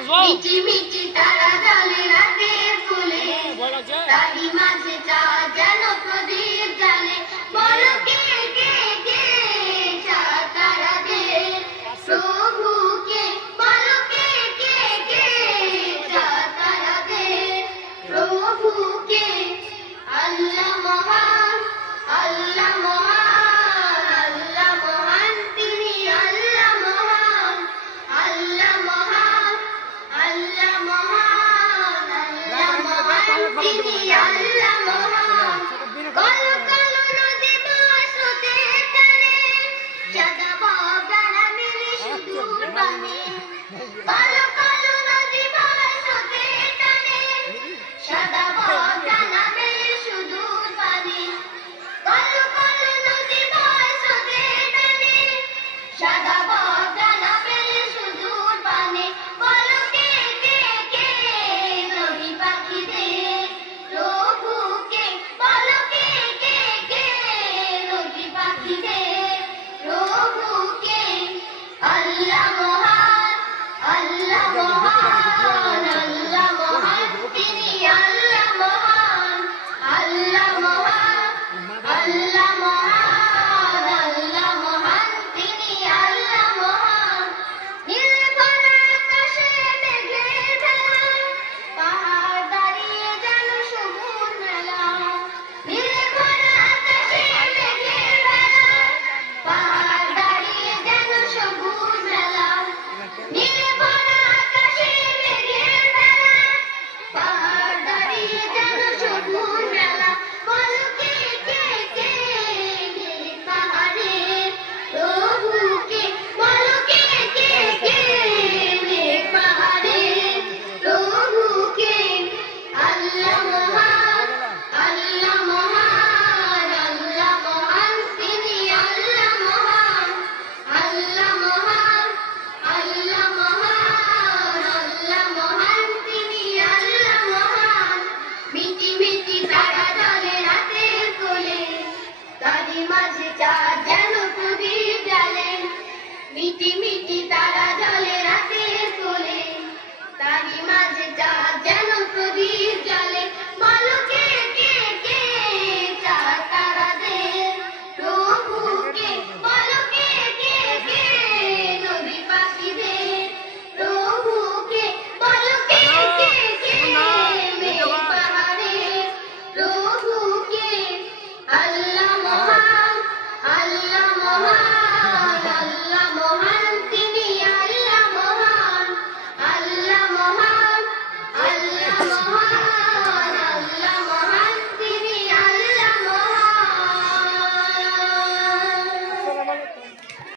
মিটি মিটি তারা জ্বলে রাতে ফুলে তারি মাঝে চাঁদ যেন প্রদীপ জ্বালে বলো কে কে কে চাঁদ তারা দে প্রভুকে বলো কে কে কে চাঁদ তারা দে প্রভুকে আল্লাহ মহান আল্লাহ মহান আল্লাহ মহান তিনি আল্লাহ মহান আল্লাহ মহান আল্লাহ মহান আল্লাহ মহান তিনি আল্লাহ মহান কালো কালো নদী বাসতে টানে সাদা বাগানা মেলে সুদূর বানে কালো কালো নদী বাসতে টানে সাদা বাগানা মেলে সুদূর বানে কালো কালো নদী বাসতে টানে সাদা